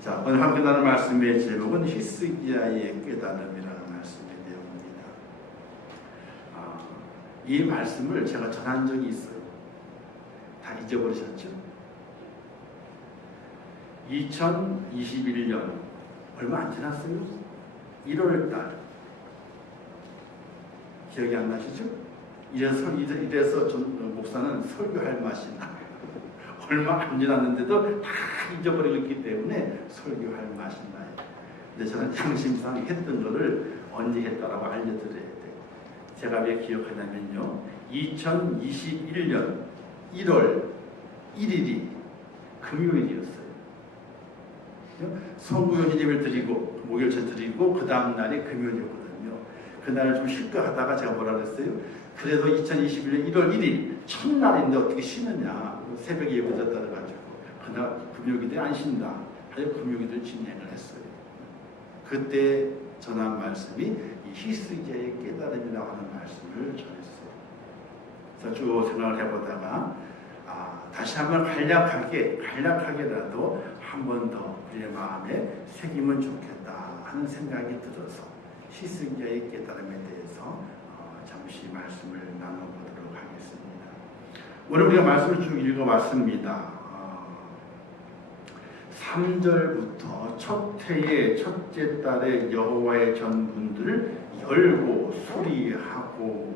자, 오늘 함께 나눌 말씀의 제목은 히스기야의 깨달음이라는 말씀의 내용입니다. 이 말씀을 제가 전한 적이 있어요. 다 잊어버리셨죠? 2021년 얼마 안 지났어요. 1월달 기억이 안 나시죠? 이래서 전 목사는 설교할 맛이 나요. 얼마 안 지났는데도 다 잊어버리고 있기 때문에 설교할 맛이 나요. 근데 저는 양심상 했던 거를 언제 했다라고 알려드려야 돼요. 제가 왜 기억하냐면요, 2021년 1월 1일이 금요일이었어요. 성구요 예배를 드리고 목요일째 드리고 그 다음 날이 금요일이었거든요. 그날을 좀 쉴까 하다가 제가 뭐라 그랬어요? 그래도 2021년 1월 1일 첫날인데 어떻게 쉬느냐, 새벽에 예배 드렸다 그래가지고 그날 금요일인데 안 쉰다 하여 금요일을 진행을 했어요. 그때 전한 말씀이 이 히스기야의 깨달음이라고 하는 말씀을 전했어요. 그래서 쭉 생각을 해보다가 다시 한번 간략하게라도 한 번 더 우리의 마음에 새기면 좋겠다 하는 생각이 들어서 히스기야의 깨달음에 대해서 잠시 말씀을 나눠보도록 하겠습니다. 오늘 우리가 말씀을 쭉 읽어봤습니다. 3절부터 첫 해의 첫째 달에 여호와의 전문들을 열고 수리하고,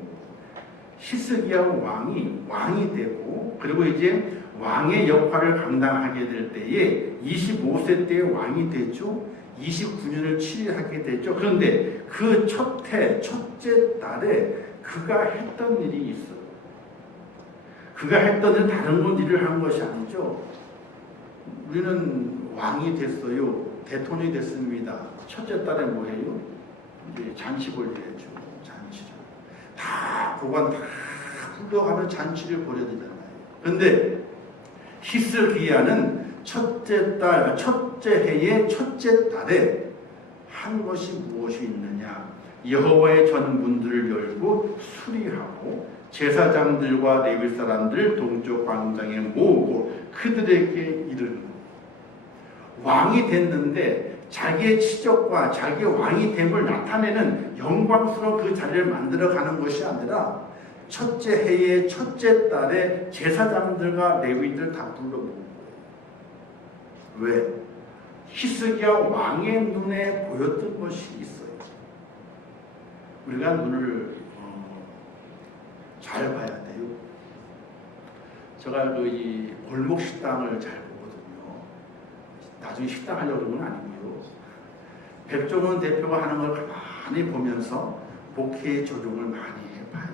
히스기야 왕이 되고, 그리고 이제 왕의 역할을 감당하게 될 때에 25세 때 왕이 되죠. 29년을 치르하게 되죠. 그런데 그 첫 해 첫째 달에 그가 했던 일이 있어요. 그가 했던 일 다른 일을 한 것이 아니죠. 우리는 왕이 됐어요. 대통령이 됐습니다. 첫째 달에 뭐해요? 이제 잔치 벌려야죠. 잔치를. 다 고관 다 훌륭하면 잔치를 벌여야 되잖아요. 그런데 히스기야는 첫째 해의 첫째 달에 한 것이 무엇이 있느냐? 여호와의 전문들을 열고 수리하고 제사장들과 레위 사람들 동쪽 광장에 모으고 그들에게 이르는, 왕이 됐는데 자기의 치적과 자기의 왕이 됨을 나타내는 영광스러운 그 자리를 만들어가는 것이 아니라 첫째 해의 첫째 달에 제사장들과 레위들 다 불러 모은 거예요. 왜? 히스기야 왕의 눈에 보였던 것이 있어요. 우리가 눈을 잘 봐야 돼요. 제가 이 골목 식당을 잘 보거든요. 나중에 식당 하려고 그러는 건 아니고요. 백종원 대표가 하는 걸 가만히 보면서 목회의 조종을 많이 해봐요.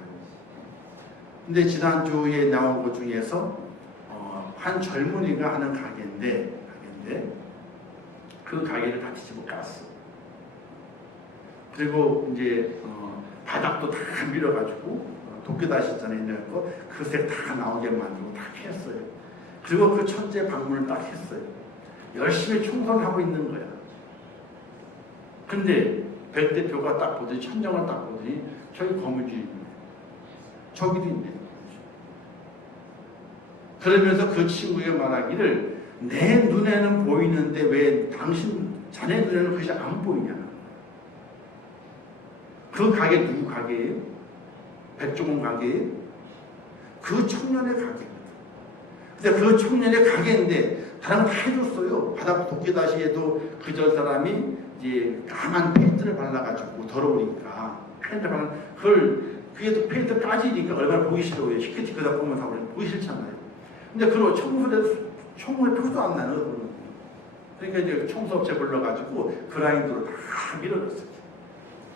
근데 지난주에 나온 것 중에서 한 젊은이가 하는 가게인데 그 가게를 다 뒤집어 깠어. 그리고 이제 바닥도 다 밀어가지고 도끼다시 있잖아요. 그 색 다 나오게 만들고 다 했어요. 그리고 그 천재 방문을 딱 했어요. 열심히 청소를 하고 있는 거야. 근데 백 대표가 딱 보더니, 천정을 딱 보더니 저기 거무지 저기도 있네. 그러면서 그 친구가 말하기를, 내 눈에는 보이는데 왜 자네 눈에는 그것이 안 보이냐. 그 가게 누구 가게예요? 백종원 가게예요? 그 청년의 가게입니다. 근데 그 청년의 가게인데 다른 거 다 해줬어요. 바닥 도끼다시에도 그저 사람이 이제 까만 페인트를 발라가지고 더러우니까 페인트 발라, 그게 또 페인트 까지니까 얼마나 보기 싫어요. 시크릿 그다 보면 다 보기 싫잖아요. 근데 그런 청소에 표도 안 나요. 그러니까 이제 청소업체 불러가지고 그라인더로 다 밀어줬어요.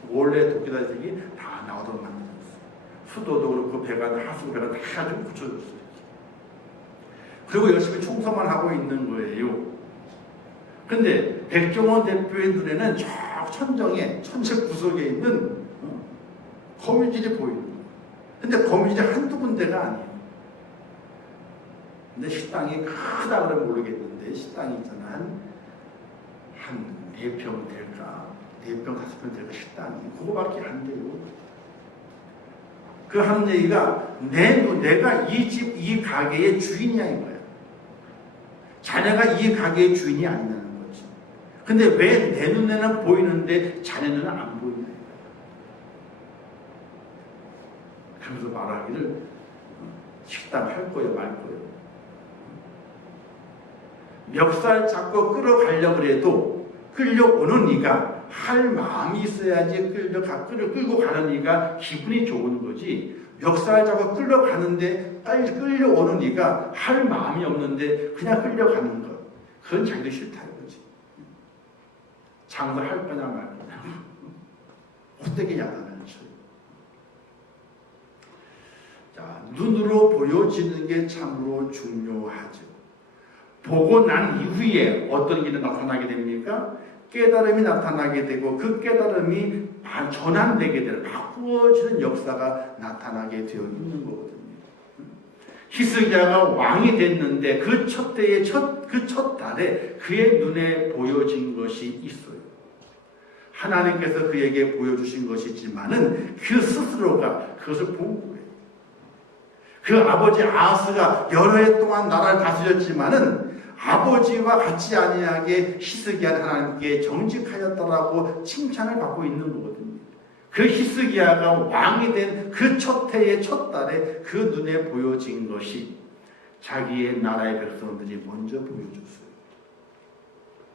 원래 도끼다시기 다 나오도록 만들었어요. 수도도 그렇고 하수구 배관 다 가지고 붙여줬어요. 그리고 열심히 청소만 하고 있는 거예요. 근데 백종원 대표의 눈에는 저 천재 구석에 있는 거미줄이 보이는 거예요. 근데 거미줄이 한두 군데가 아니에요. 근데 식당이 크다 그러면 모르겠는데, 식당이 있잖아. 한 4평 될까? 4평, 5평 될까? 식당이. 그거밖에 안 돼요. 그 하는 얘기가, 내가 이 가게의 주인이야, 이거야. 자네가 이 가게의 주인이 아니라는 거지. 근데 왜 내 눈에는 보이는데 자네 눈에는 안 보이냐? 그러면서 말하기를 식당 할 거예요, 말 거예요. 멱살 잡고 끌어가려고 해도 끌려오는 이가 할 마음이 있어야지 끌고 가는 이가 기분이 좋은 거지. 멱살 잡고 끌려가는데 빨리 끌려오는 이가 할 마음이 없는데 그냥 끌려가는 것. 그건 자기도 싫다는 거지. 장사할 거냐 말 거냐. 헛되게 야단을 쳐요. 자, 눈으로 보여지는 게 참으로 중요하죠. 보고 난 이후에 어떤 일이 나타나게 됩니까? 깨달음이 나타나게 되고 그 깨달음이 전환되게 되는 바꾸어지는 역사가 나타나게 되어 있는 거거든요. 히스기야가 왕이 됐는데 그 첫 때에 그 첫 달에 그의 눈에 보여진 것이 있어요. 하나님께서 그에게 보여주신 것이지만은 그 스스로가 그것을 본 거예요. 그 아버지 아하스가 여러 해 동안 나라를 다스렸지만은 아버지와 같이 아니하게 히스기야는 하나님께 정직하였다라고 칭찬을 받고 있는 거거든요. 그 히스기야가 왕이 된 그 첫 해의 첫 달에 그 눈에 보여진 것이 자기의 나라의 백성들이 먼저 보여줬어요.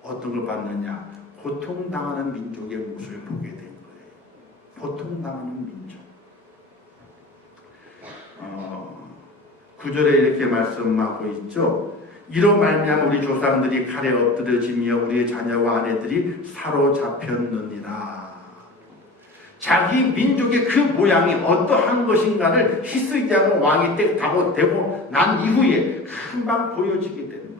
어떤 걸 봤느냐? 고통당하는 민족의 모습을 보게 된 거예요. 고통당하는 민족. 9절에 이렇게 말씀하고 있죠. 이로 말미암아 우리 조상들이 칼에 엎드려지며 우리의 자녀와 아내들이 사로잡혔느니라. 자기 민족의 그 모양이 어떠한 것인가를 히스기야가 왕이 되고 난 이후에 금방 보여지게 되는 거예요.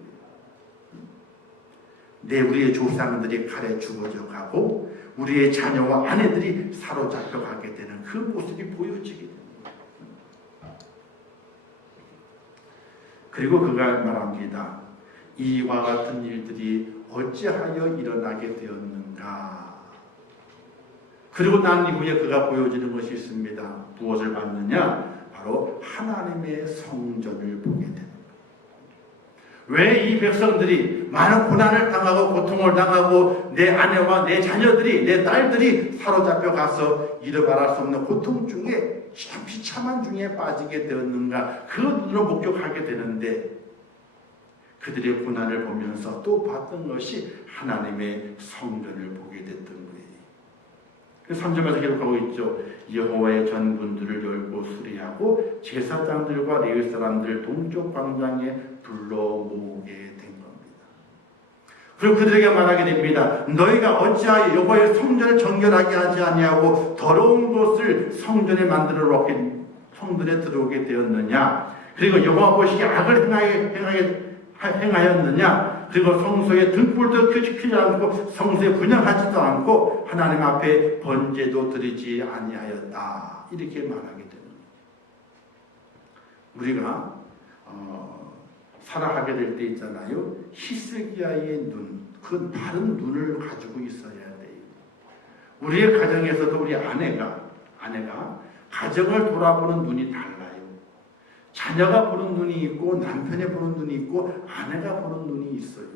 네, 우리의 조상들이 칼에 죽어져 가고 우리의 자녀와 아내들이 사로잡혀 가게 되는 그 모습이 보여지게 됩니다. 그리고 그가 말합니다. 이와 같은 일들이 어찌하여 일어나게 되었는가? 그리고 난 이후에 그가 보여지는 것이 있습니다. 무엇을 봤느냐? 바로 하나님의 성전을 보게 됩니다. 왜 이 백성들이 많은 고난을 당하고 고통을 당하고 내 아내와 내 자녀들이 내 딸들이 사로잡혀 가서 이루 말할 수 없는 고통 중에 참 비참한 중에 빠지게 되었는가? 그 눈으로 목격하게 되는데 그들의 고난을 보면서 또 봤던 것이 하나님의 성전을 보게 됐던 거예요. 3절에서 기록하고 있죠. 여호와의 전군들을 열고 수리하고 제사장들과 레위 사람들 동쪽 광장에 불러 모으게 된 겁니다. 그리고 그들에게 말하게 됩니다. 너희가 어찌하여 여호와의 성전을 정결하게 하지 아니하고 더러운 것을 성전에 만들어 놓게 성전에 들어오게 되었느냐? 그리고 여호와 보시기에 악을 행하였느냐? 그리고 성소에 등불도 켜지 않고 성소에 분양하지도 않고 하나님 앞에 번제도 드리지 아니하였다. 이렇게 말하게 되는 거예요. 우리가 살아가게 될 때 있잖아요. 히스기야의 눈, 그 다른 눈을 가지고 있어야 돼요. 우리의 가정에서도 우리 아내가 가정을 돌아보는 눈이 달라요. 자녀가 보는 눈이 있고 남편이 보는 눈이 있고 아내가 보는 눈이 있어요.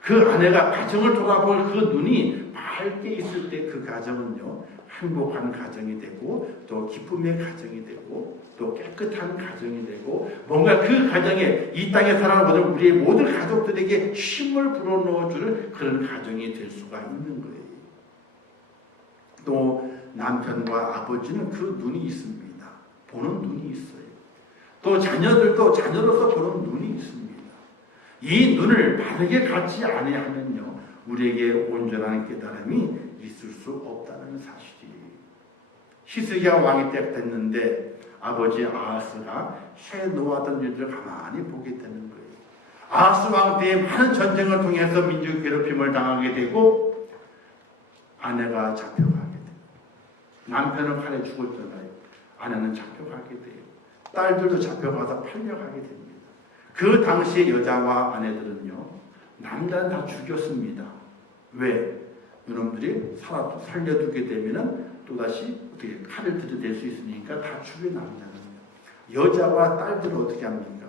그 아내가 가정을 돌아볼 그 눈이 밝게 있을 때 그 가정은요 행복한 가정이 되고 또 기쁨의 가정이 되고 또 깨끗한 가정이 되고 뭔가 그 가정에 이 땅에 살아가는 우리의 모든 가족들에게 쉼을 불어넣어주는 그런 가정이 될 수가 있는 거예요. 또 남편과 아버지는 그 눈이 있습니다. 보는 눈이 있어요. 또 자녀들도 자녀로서 보는 눈이 있습니다. 이 눈을 바르게 갖지 아니하면요 우리에게 온전한 깨달음이 있을 수 없다는 사실이에요. 히스기야 왕이 때 됐는데 아버지 아하스가 해놓았던 일들을 가만히 보게 되는 거예요. 아하스 왕 때에 많은 전쟁을 통해서 민족 괴롭힘을 당하게 되고 아내가 잡혀가게 돼요. 남편은 칼에 죽었잖아요. 아내는 잡혀가게 돼요. 딸들도 잡혀가서 팔려가게 됩니다. 그 당시의 여자와 아내들은요 남자는 다 죽였습니다. 왜? 이놈들이 살려두게 되면은 또다시 어떻게 칼을 들이댈 수 있으니까 다 죽여 남자는요. 여자와 딸들은 어떻게 합니까?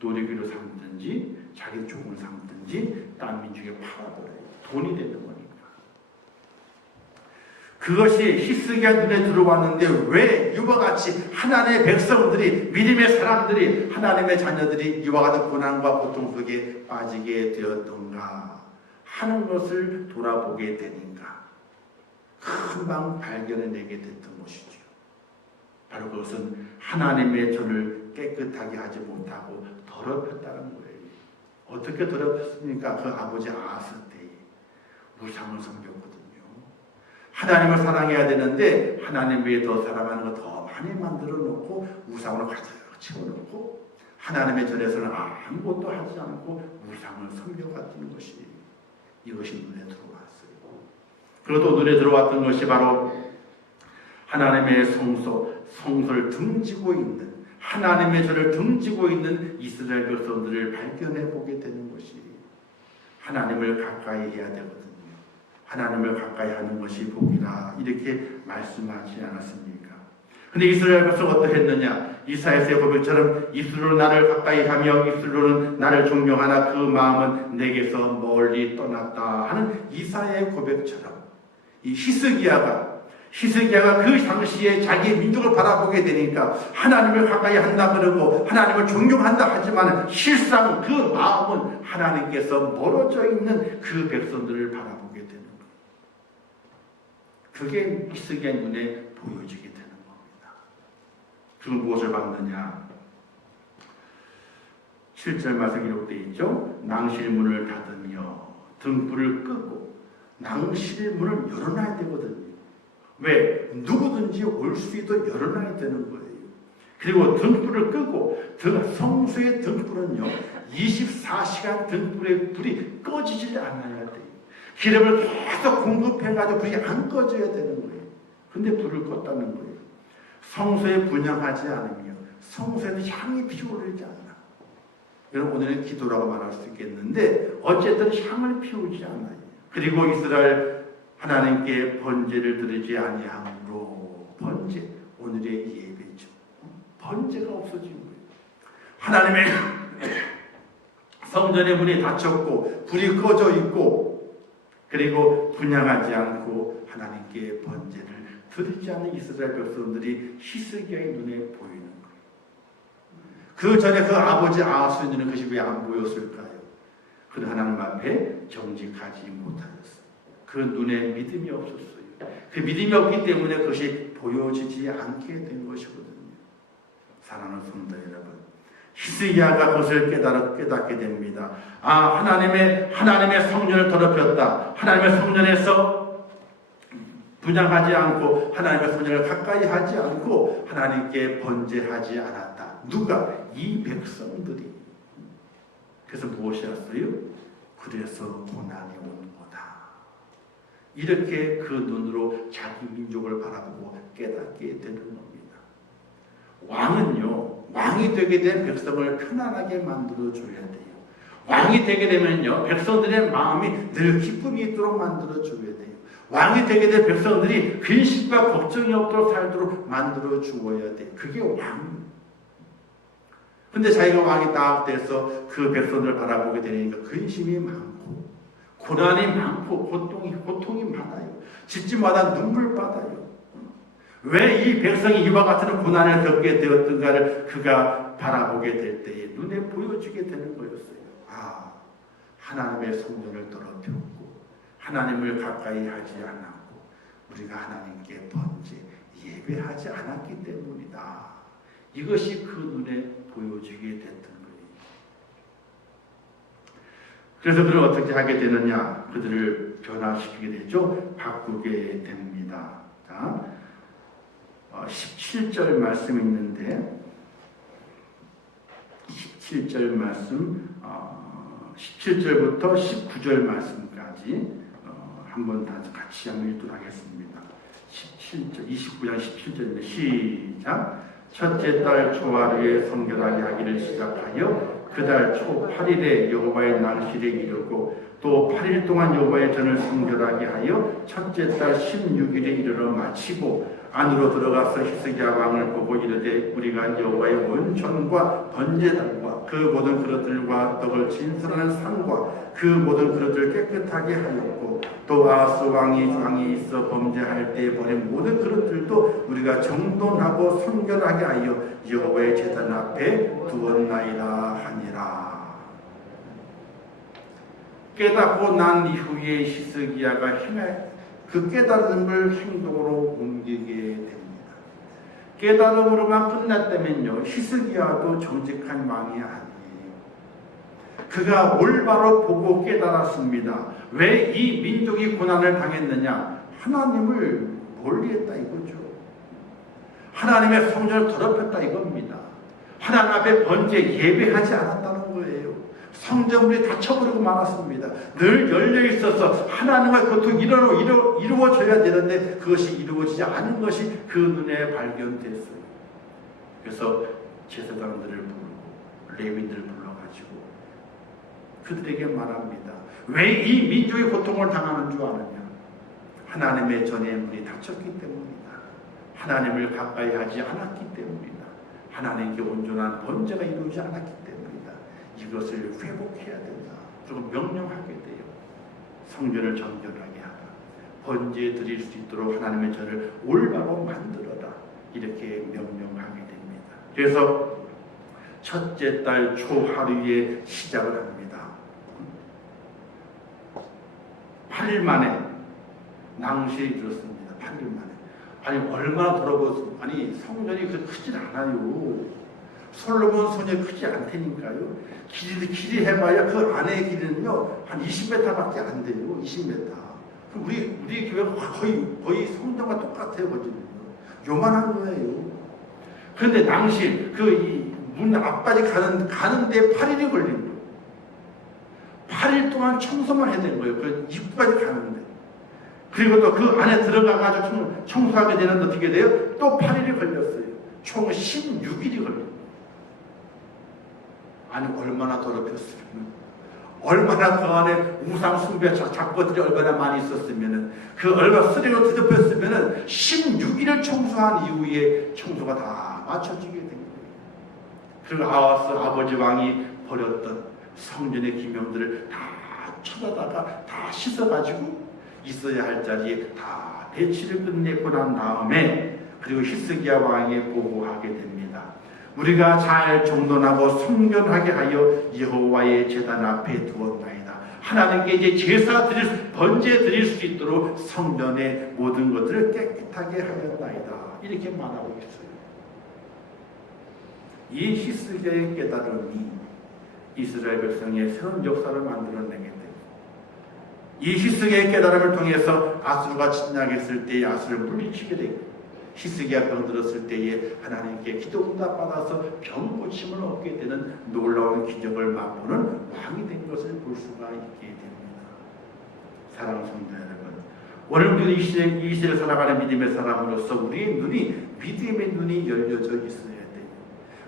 노리기로 삼든지 자기 종을 삼든지 딴 민족에 팔아버려요. 돈이 되는 거니까. 그것이 히스기야 눈에 들어왔는데 왜 이와 같이 하나님의 백성들이, 믿음의 사람들이, 하나님의 자녀들이 이와 같은 고난과 고통 속에 빠지게 되었던가 하는 것을 돌아보게 되는가, 금방 발견해내게 됐던 것이죠. 바로 그것은 하나님의 전을 깨끗하게 하지 못하고 더럽혔다는 거예요. 어떻게 더럽혔습니까? 그 아버지 아하스 때에 우상을 섬겼거든요. 하나님을 사랑해야 되는데 하나님 외에 더 사랑하는 거 더 많이 만들어 놓고 우상으로 가득 채워놓고 하나님의 전에서는 아무것도 하지 않고 우상을 섬겨갔던 것이, 이것이 눈에 들어왔어요. 그리고 또 눈에 들어왔던 것이 바로 하나님의 성소를 등지고 있는, 하나님의 전을 등지고 있는 이스라엘 백성들을 발견해 보게 되는 것이, 하나님을 가까이 해야 되거든요. 하나님을 가까이 하는 것이 복이라 이렇게 말씀하지 않았습니까? 근데 이스라엘 백성 어떠했느냐? 이사야서의 고백처럼 입술로 나를 가까이 하며 입술로는 나를 존경하나 그 마음은 내게서 멀리 떠났다 하는 이사야의 고백처럼 이 히스기야가 그 당시에 자기 민족을 바라보게 되니까 하나님을 가까이 한다 그러고 하나님을 존경한다 하지만 실상 그 마음은 하나님께서 멀어져 있는 그 백성들을 바라보게 되는 거예요. 그게 히스기야의 눈에 보여지게 되는 겁니다. 그럼 무엇을 봤느냐? 7절 말씀 기록되어 있죠. 낭실문을 닫으며 등불을 끄고, 낭실문을 열어놔야 되거든요. 왜? 누구든지 올 수 있도록 열어놔야 되는 거예요. 그리고 등불을 끄고, 성소의 등불은요 24시간 등불의 불이 꺼지지 않아야 돼요. 기름을 계속 공급해가지고 불이 안 꺼져야 되는 거예요. 근데 불을 껐다는 거예요. 성소에 분향하지 않으며 성소에는 향이 피어오르지 않아. 여러분, 오늘은 기도라고 말할 수 있겠는데 어쨌든 향을 피우지 않아요. 그리고 이스라엘 하나님께 번제를 드리지 아니함으로, 번제, 오늘의 예배죠. 번제가 없어진 거예요. 하나님의 성전의 문이 닫혔고 불이 꺼져 있고, 그리고 분향하지 않고 하나님께 번제를 드리지 않는 이스라엘 백성들이 히스기야의 눈에 보이는 거예요. 그 전에 그 아버지 아하스의 눈에 그것이 왜 안 보였을까요? 그는 하나님 앞에 정직하지 못하였어요. 그 눈에 믿음이 없었어요. 그 믿음이 없기 때문에 그것이 보여지지 않게 된 것이거든요. 사랑하는 성도 여러분, 히스기야가 그것을 깨닫게 됩니다. 하나님의 성전을 더럽혔다. 하나님의 성전에서 분향하지 않고 하나님의 성전을 가까이 하지 않고 하나님께 번제하지 않았다. 누가? 이 백성들이. 그래서 무엇이었어요? 그래서 고난이 온 거다. 이렇게 그 눈으로 자기 민족을 바라보고 깨닫게 되는 겁니다. 왕은요, 왕이 되게 된 백성을 편안하게 만들어줘야 돼요. 왕이 되게 되면요, 백성들의 마음이 늘 기쁨이 있도록 만들어줘야 돼요. 왕이 되게 된 백성들이 근심과 걱정이 없도록 살도록 만들어주어야 돼요. 그게 왕. 근데 자기가 왕이 딱 돼서 그 백성들을 바라보게 되니까 근심이 많고 고난이 많고 고통이 많아요. 집집마다 눈물 받아요. 왜 이 백성이 이와 같은 고난을 겪게 되었던가를 그가 바라보게 될 때에 눈에 보여주게 되는 거였어요. 하나님의 성전을 더럽혔고 하나님을 가까이 하지 않았고 우리가 하나님께 번제, 예배하지 않았기 때문이다. 이것이 그 눈에 보여지게 됐던 거예요. 그래서 그들은 어떻게 하게 되느냐? 그들을 변화시키게 되죠. 바꾸게 됩니다. 자, 17절 말씀이 있는데 17절 말씀 17절부터 19절 말씀까지 한번 다 같이 한번 읽도록 하겠습니다. 17절, 29장 17절입니다. 시작. 첫째 달 초하루에 성결하게 하기를 시작하여 그 달 초 8일에 여호와의 낭실에 이르고 또 8일 동안 여호와의 전을 성결하게 하여 첫째 달 16일에 이르러 마치고 안으로 들어가서 히스기야 왕을 보고 이르되 우리가 여호와의 온전과 번제단과 그 모든 그릇들과 떡을 진술하는 상과 그 모든 그릇들을 깨끗하게 하였고 또 아하스 왕이 있어 범죄할 때 버린 모든 그릇들도 우리가 정돈하고 선결하게 하여 여호와의 제단 앞에 두었나이다 하니라. 깨닫고 난 이후에 히스기야가 그 깨달음을 행동으로 옮기게 됩니다. 깨달음으로만 끝났다면요, 히스기야도 정직한 왕이 아니에요. 그가 올바로 보고 깨달았습니다. 왜 이 민족이 고난을 당했느냐? 하나님을 멀리했다 이거죠. 하나님의 성전을 더럽혔다 이겁니다. 하나님 앞에 번제 예배하지 않았다는 거예요. 성전물이 닫혀버리고 말았습니다. 늘 열려있어서 하나님과 교통이 이루어져야 되는데 그것이 이루어지지 않은 것이 그 눈에 발견됐어요. 그래서 제사장들을 부르고 레위인들을 불러가지고 그들에게 말합니다. 왜 이 민족의 고통을 당하는 줄 아느냐? 하나님의 전의 문이 닫혔기 때문이다. 하나님을 가까이 하지 않았기 때문이다. 하나님께 온전한 번제가 이루어지지 않았기 때문이다. 이것을 회복해야 된다. 그리고 명령하게 돼요. 성전을 정결하게 하라. 번제 드릴 수 있도록 하나님의 전을 올바로 만들어라. 이렇게 명령하게 됩니다. 그래서 첫째 달 초하루에 시작을 합니다. 8일 만에 낭실이 들었습니다. 8일 만에. 아니 얼마나 돌아보았습니까? 아니 성전이 그렇게 크진 않아요. 솔로몬 성전이 크지 않다니까요. 길이 해봐야 그 안의 길이는요 한 20m밖에 안 돼요. 20m. 우리 교회가 거의 성전과 똑같아요. 거기는요. 요만한 거예요. 그런데 낭실 그 문 앞까지 가는데 8일이 걸린 거예요. 8일 동안 청소만 해야 되는 거예요. 그 입구까지 가는데. 그리고 또 그 안에 들어가가지고 청소하게 되는데 어떻게 돼요? 또 8일이 걸렸어요. 총 16일이 걸려요. 아니 얼마나 더럽혔으면, 얼마나 그 안에 우상 숭배 작법들이 얼마나 많이 있었으면은, 그 얼마나 쓰레기로 뒤덮였으면은 16일을 청소한 이후에 청소가 다 맞춰지게 된 거예요. 그리고 아하스 아버지 왕이 버렸던 성전의 기명들을 다 쳐다다가 다 씻어가지고 있어야 할 자리에 다 배치를 끝내고 난 다음에 그리고 히스기야 왕에 보고하게 됩니다. 우리가 잘 정돈하고 성결하게 하여 여호와의 제단 앞에 두었나이다. 하나님께 이제 번제 드릴 수 있도록 성전의 모든 것들을 깨끗하게 하였나이다. 이렇게 말하고 있어요. 이 히스기야의 깨달음이 이스라엘 백성의 새로운 역사를 만들어내게 됩니다. 이 히스기야의 깨달음을 통해서 아수르가 침략했을 때에 아수르를 물리치게 되고, 히스기야 병 들었을 때에 하나님께 기도 응답 받아서 병 고침을 얻게 되는 놀라운 기적을 맛보는 왕이 된 것을 볼 수가 있게 됩니다. 사랑하는 성도 여러분, 오늘 우리는 이 시대를 살아가는 믿음의 사람으로서 우리의 눈이 믿음의 눈이 열려져 있어야 돼요.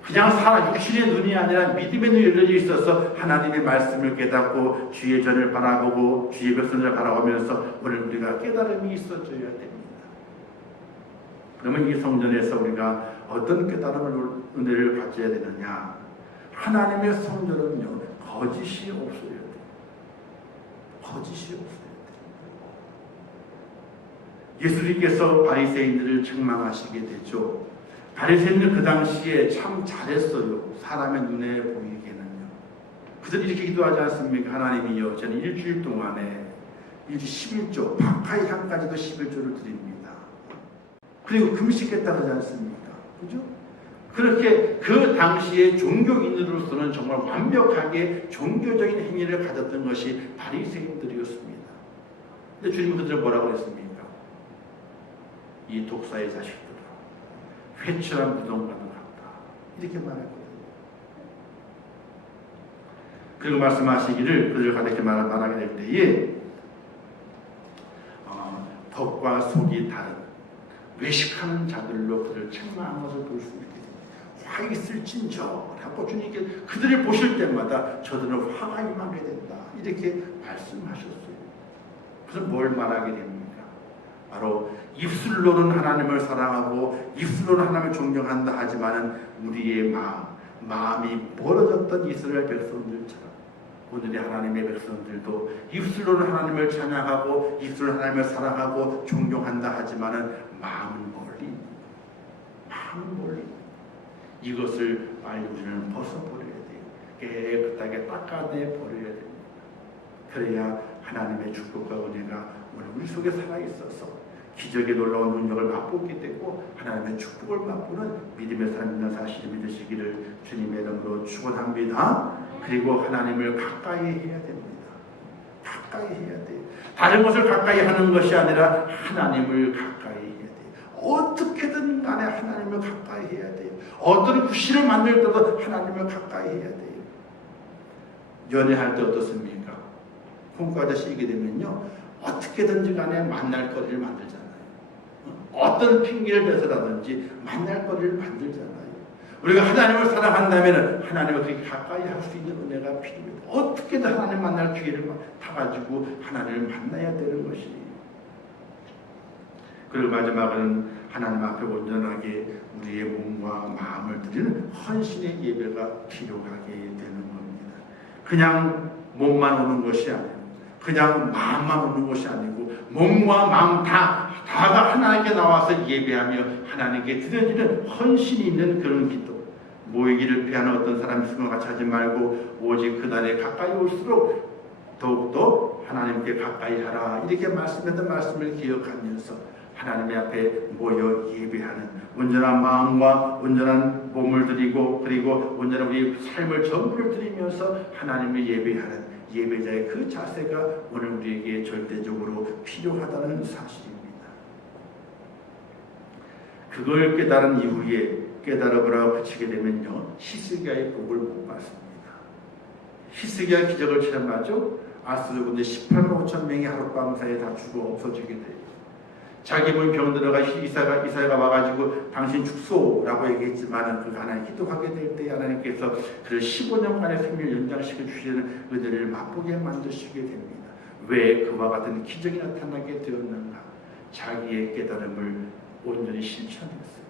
그냥 육신의 눈이 아니라 믿음의 눈이 열려져 있어서 하나님의 말씀을 깨닫고 주의 전을 바라보고 주의 백성을 바라보면서 오늘 우리가 깨달음이 있어져야 됩니다. 그러면 이 성전에서 우리가 어떤 깨달음을 은혜를 가져야 되느냐? 하나님의 성전은요 거짓이 없어야 돼요. 거짓이 없어야 돼요. 예수님께서 바리새인들을 책망하시게 되죠. 바리새인들 그 당시에 참 잘했어요. 사람의 눈에 보이기에는요. 그들이 이렇게 기도하지 않습니까? 하나님이여, 저는 일주일 동안에 11조, 박하의 향까지도 11조를 드립니다. 그리고 금식했다고 하지 않습니까? 그죠? 그렇게 그 당시에 종교인으로서는 정말 완벽하게 종교적인 행위를 가졌던 것이 바리새인들이었습니다. 근데 주님은 그들을 뭐라고 했습니까? 이 독사의 자식들아, 회칠한 무덤과도 같다. 이렇게 말했거든요. 그리고 말씀하시기를 그들을 가득히 말하게 될 때에 덕과 속이 다른 외식하는 자들로 그들을 책망한 것을 볼 수 있게 됩니다. 화 있을진저 하고 주님께 그들을 보실 때마다 저들은 화가 임하게 된다. 이렇게 말씀하셨어요. 그래서 뭘 말하게 됩니까? 바로 입술로는 하나님을 사랑하고 입술로는 하나님을 존경한다 하지만은 우리의 마음, 마음이 멀어졌던 이스라엘 백성들처럼 오늘의 하나님의 백성들도 입술로는 하나님을 찬양하고 입술로는 하나님을 사랑하고 존경한다 하지만은 마음은 멀리 이것을 빨리 우리는 벗어버려야 돼요. 깨끗하게 닦아내 버려야 됩니다. 그래야 하나님의 축복과 은혜가 오늘 우리 속에 살아있어서 기적의 놀라운 능력을 맛보게 되고 하나님의 축복을 맛보는 믿음의 삶이라는 사실을 믿으시기를 주님의 이름으로 축원합니다. 그리고 하나님을 가까이 해야 됩니다. 가까이 해야 돼요. 다른 것을 가까이 하는 것이 아니라 하나님을 가까이 해야 돼요. 어떻게든 간에 하나님을 가까이 해야 돼요. 어떤 구실을 만들 때도 하나님을 가까이 해야 돼요. 연애할 때 어떻습니까? 홍구 아저씨 얘기 되면요, 어떻게든지 간에 만날 거리를 만들잖아요. 어떤 핑계를 대서라든지 만날 거리를 만들잖아요. 우리가 하나님을 사랑한다면 하나님을 그렇게 가까이 할 수 있는 은혜가 필요해요. 어떻게든 하나님 만날 기회를 타가지고 하나님을 만나야 되는 것이에요. 그리고 마지막은 하나님 앞에 온전하게 우리의 몸과 마음을 드리는 헌신의 예배가 필요하게 되는 겁니다. 그냥 몸만 오는 것이 아니고 그냥 마음만 오는 것이 아니고 몸과 마음 다가 하나님께 나와서 예배하며 하나님께 드려지는 헌신이 있는 그런 기도. 모이기를 피하는 어떤 사람이 있는 것 같이 하지 말고 오직 그날에 가까이 올수록 더욱더 하나님께 가까이 하라. 이렇게 말씀했던 말씀을 기억하면서 하나님의 앞에 모여 예배하는 온전한 마음과 온전한 몸을 드리고 그리고 온전한 우리 삶을 전부를 드리면서 하나님을 예배하는 예배자의 그 자세가 오늘 우리에게 절대적으로 필요하다는 사실입니다. 그걸 깨달은 이후에 깨달아보라고 그치게 되면요, 히스기야의 복을 못 받습니다. 히스기야 기적을 체험하죠. 아수르 군대 18만 5천 명이 하룻밤 사이에 다 죽어 없어지게 돼요. 자기 몸 병들어가 이사야가 와가지고 당신 죽소라고 얘기했지만 그 하나님 기도하게 될 때 하나님께서 그를 15년간의 생명을 연장시켜 주시는 은혜를 맛보게 만드시게 됩니다. 왜 그와 같은 기적이 나타나게 되었는가? 자기의 깨달음을 온전히 실천했어요.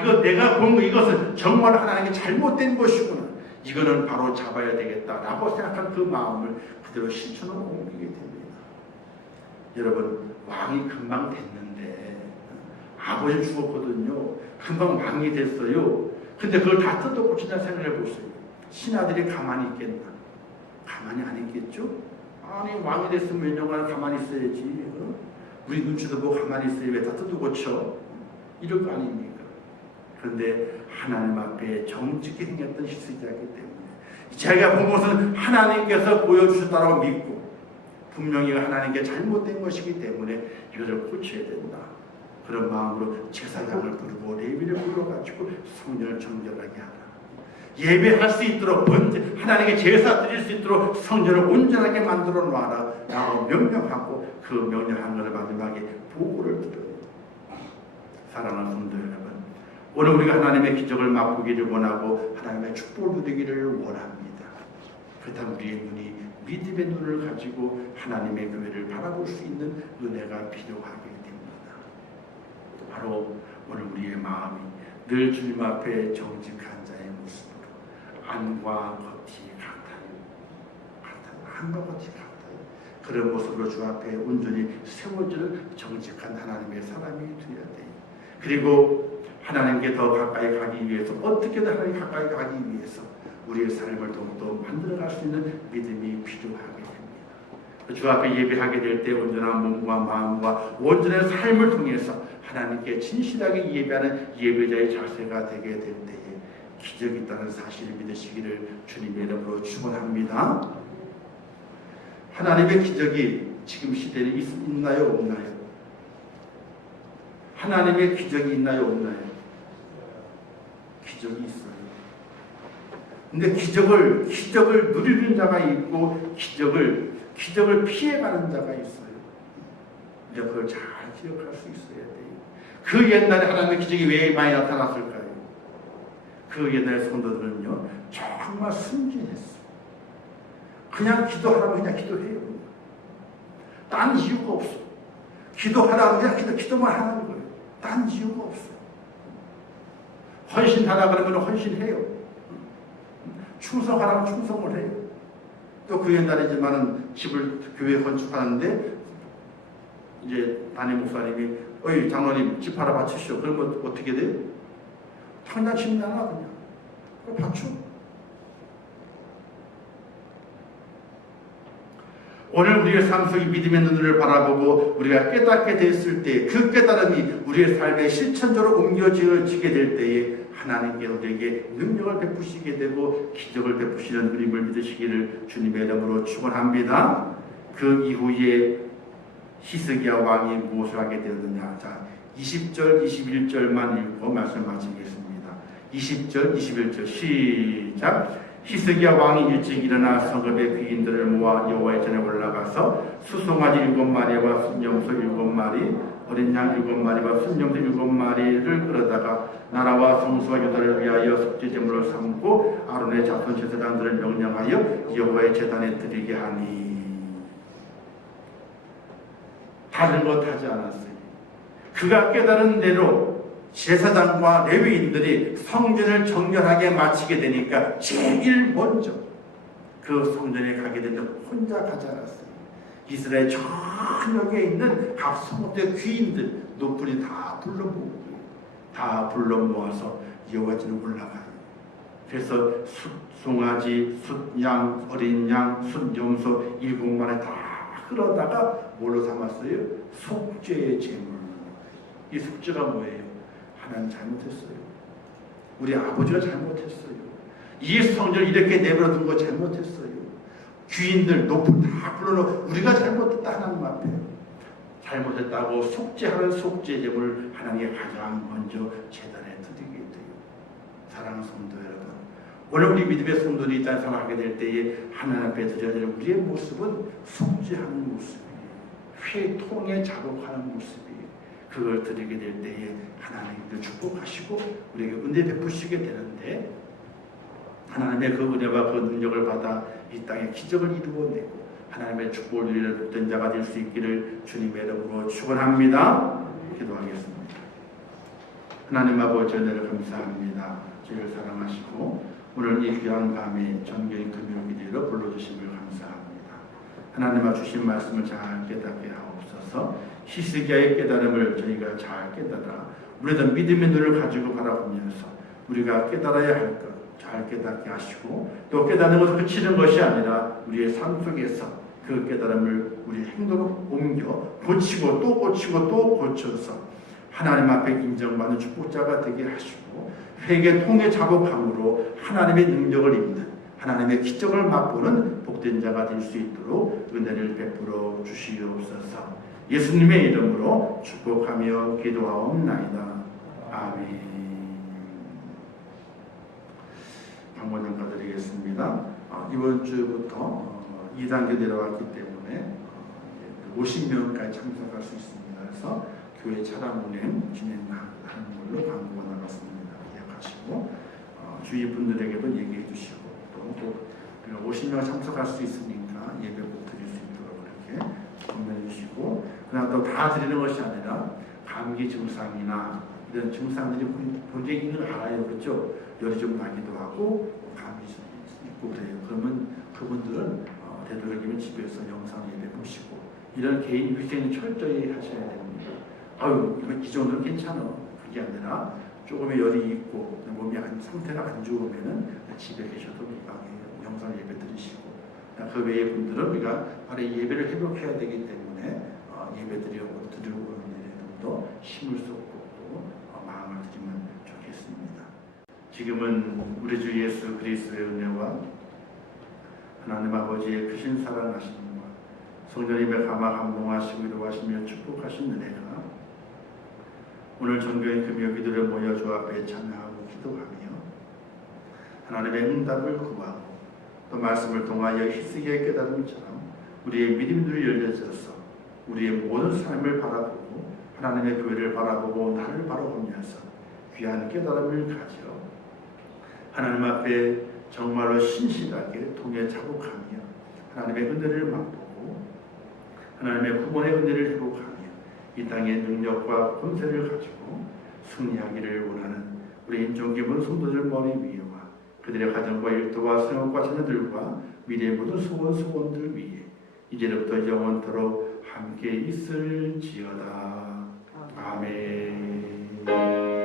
이거 내가 본 이것은 정말 하나님께 잘못된 것이구나. 이거는 바로 잡아야 되겠다라고 생각한 그 마음을 그대로 실천으로 옮기게 됩니다. 여러분, 왕이 금방 됐는데 아버지 죽었거든요. 금방 왕이 됐어요. 근데 그걸 다 뜯어고치냐 생각해 보세요. 신하들이 가만히 있겠나? 가만히 안 있겠죠? 아니, 왕이 됐으면 몇 년간 가만히 있어야지. 우리 눈치도 보고 가만히 있어야 왜 다 뜯어고쳐? 이럴 거 아닙니까? 그런데 하나님 앞에 정직히 행했던 히스기야이기 때문에 자기가 본 것은 하나님께서 보여주셨다고 믿고 분명히 하나님께 잘못된 것이기 때문에 이것을 고쳐야 된다. 그런 마음으로 제사장을 부르고 레위를 불러가지고 성전을 정결하게 하라. 예배할 수 있도록 하나님께 제사 드릴 수 있도록 성전을 온전하게 만들어 놔라 라고 명령하고 그 명령한 것을 마지막에 보고를 드려요. 사랑하는 성도 여러분, 오늘 우리가 하나님의 기적을 맛보기를 원하고 하나님의 축복을 누리기를 원합니다. 그렇다면 우리의 눈이 믿음의 눈을 가지고 하나님의 교회를 바라볼 수 있는 은혜가 필요하게 됩니다. 바로 오늘 우리의 마음이 늘 주님 앞에 정직한 자의 모습으로 안과 겉이 같아요. 안과 겉이 같아요. 그런 모습으로 주 앞에 온전히 세워질 정직한 하나님의 사람이 되어야 돼요. 그리고 하나님께 더 가까이 가기 위해서 어떻게든 하나님 가까이 가기 위해서 우리의 삶을 더욱더 만들어갈 수 있는 믿음이 필요하게 됩니다. 주 앞에 예배하게 될 때 온전한 몸과 마음과 온전한 삶을 통해서 하나님께 진실하게 예배하는 예배자의 자세가 되게 될 때에 기적이 있다는 사실을 믿으시기를 주님의 이름으로 축원합니다. 하나님의 기적이 지금 시대에 있나요, 없나요? 하나님의 기적이 있나요, 없나요? 기적이 있어요. 근데 기적을 누리는 자가 있고 기적을 피해가는 자가 있어요. 이제 그걸 잘 기억할 수 있어야 돼요. 그 옛날에 하나님의 기적이 왜 많이 나타났을까요? 그 옛날 성도들은요, 정말 순진했어요. 그냥 기도하라고 그냥 기도해요. 딴 이유가 없어. 기도하라고 그냥 기도만 하는 거예요. 딴 이유가 없어요. 헌신하라 그러면 헌신해요. 충성하라면 충성을 해요. 또 그 옛날이지만은 집을 교회 건축하는데 이제 담임 목사님이 어이 장로님 집 하나 바치시오. 그러면 어떻게 돼요? 당장 집 나가 그냥. 그럼 바쳐. 오늘 우리의 삶 속에 믿음의 눈을 바라보고 우리가 깨닫게 됐을 때 그 깨달음이 우리의 삶에 실천적으로 옮겨지게 될 때에 하나님께 우리에게 능력을 베푸시게 되고 기적을 베푸시는 그림을 믿으시기를 주님의 이름으로 축원합니다. 그 이후에 히스기야 왕이 무엇을 하게 되었느냐. 자, 20절, 21절만 읽고 말씀 마치겠습니다. 20절, 21절 시작. 히스기야 왕이 일찍 일어나 성읍의 귀인들을 모아 여호와의 전에 올라가서 수송아지 7마리와 순염소 7마리, 어린 양 7마리와 순염소 7마리를 끌어다가 나라와 성소와 유다를 위하여 속죄제물을 삼고 아론의 자손 제사장들을 명령하여 여호와의 제단에 드리게 하니. 다른 것 하지 않았어요. 그가 깨달은 대로 제사장과 레위인들이 성전을 정결하게 마치게 되니까 제일 먼저 그 성전에 가게 되는데 혼자 가지 않았어요. 이스라엘 전역에 있는 각 성읍의 귀인들 노풀이 다 불러 모으고 다 불러 모아서 여호와전에 올라가요. 그래서 숫송아지, 숫양, 어린 양, 숫염소 7마리 다 끌어다가 뭘로 삼았어요? 속죄의 제물. 이 속죄가 뭐예요? 하나님 잘못했어요. 우리 아버지가 잘못했어요. 이 성전을 이렇게 내버려둔 거 잘못했어요. 귀인들 높은 다 불러놓고 우리가 잘못했다. 하나님 앞에 잘못했다고 속죄하는 속죄제물 하나님께 가장 먼저 제단에 드리게 돼요. 사랑하는 성도 여러분, 오늘 우리 믿음의 성도들이 이 땅에 살아가게 될 때에 하나님 앞에 드려야 될 우리의 모습은 속죄하는 모습이에요. 회통에 자복하는 모습이에요. 그걸 드리게 될 때에 하나님께서 축복하시고 우리에게 은혜 베푸시게 되는데, 하나님의 그 은혜와 그 능력을 받아 이 땅에 기적을 이루어내고 하나님의 축복을 누리는 복된 자가 될 수 있기를 주님의 이름으로 축원합니다. 기도하겠습니다. 하나님 아버지 은혜를 감사합니다. 저희를 사랑하시고 오늘 이 귀한 밤에 전교인 금요일로 불러주심을 감사합니다. 하나님과 주신 말씀을 잘 깨닫게 하옵소서. 히스기야의 깨달음을 저희가 잘 깨달아 우리도 믿음의 눈을 가지고 바라보면서 우리가 깨달아야 할 것 잘 깨닫게 하시고, 또 깨닫는 것을 그치는 것이 아니라 우리의 삶 속에서 그 깨달음을 우리 행동으로 옮겨 고치고 또 고치고 또 고쳐서 하나님 앞에 인정받는 축복자가 되게 하시고, 회개 통해 자복함으로 하나님의 능력을 입는 하나님의 기적을 맛보는 복된 자가 될 수 있도록 은혜를 베풀어 주시옵소서. 예수님의 이름으로 축복하며 기도하옵나이다. 아멘. 광고 감사드리겠습니다. 이번 주부터 2단계 내려왔기 때문에 50명까지 참석할 수 있습니다. 그래서 교회 차량 운행 진행하는 걸로 광고가 나갔습니다. 기억하시고 주위 분들에게도 얘기해 주시고, 또 50명 참석할 수 있으니까 예배 꼭 드릴 수 있도록 그렇게 권면해 주시고, 그냥 또 다 드리는 것이 아니라 감기 증상이나 이런 증상들이 본적이 있는 걸 알아요. 그렇죠? 열이 좀 나기도 하고 감이 있고 그래요. 그러면 그분들은 되도록이면 집에서 영상 예배 보시고 이런 개인 위생을 철저히 하셔야 됩니다. 아유, 이 정도는 괜찮아. 그게 아니라 조금의 열이 있고 몸이 상태가 안 좋으면은 집에 계셔도 미방해요. 영상 예배 드리시고, 그 외의 분들은 우리가 바로 예배를 회복해야 되기 때문에 예배 드리고 오는 일에 좀 더 힘을 쏟고 또 마음을 드리면 좋겠습니다. 지금은 우리 주 예수 그리스도의 은혜와 하나님 아버지의 크신 사랑하심과 성령님의 감화 감동하시고 위로하시며 축복하신 은혜가 오늘 전교인 금요 기도를 모여 주 앞에 참여하고 기도하며 하나님의 응답을 구하고 또 말씀을 통하여 히스기야의 깨달음처럼 우리의 믿음들이 열려져서 우리의 모든 삶을 바라보고 하나님의 교회를 바라보고 나를 바라보면서 귀한 깨달음을 가져 하나님 앞에 정말로 신실하게 통해 자복하며 하나님의 은혜를 맛보고 하나님의 구원의 은혜를 회복하며 이 땅의 능력과 권세를 가지고 승리하기를 원하는 우리 인종기본 성도들 머리 위에와 그들의 가정과 일터와 생업과 자녀들과 미래의 모든 소원들 위해 이제부터 영원토록 함께 있을지어다. 아멘.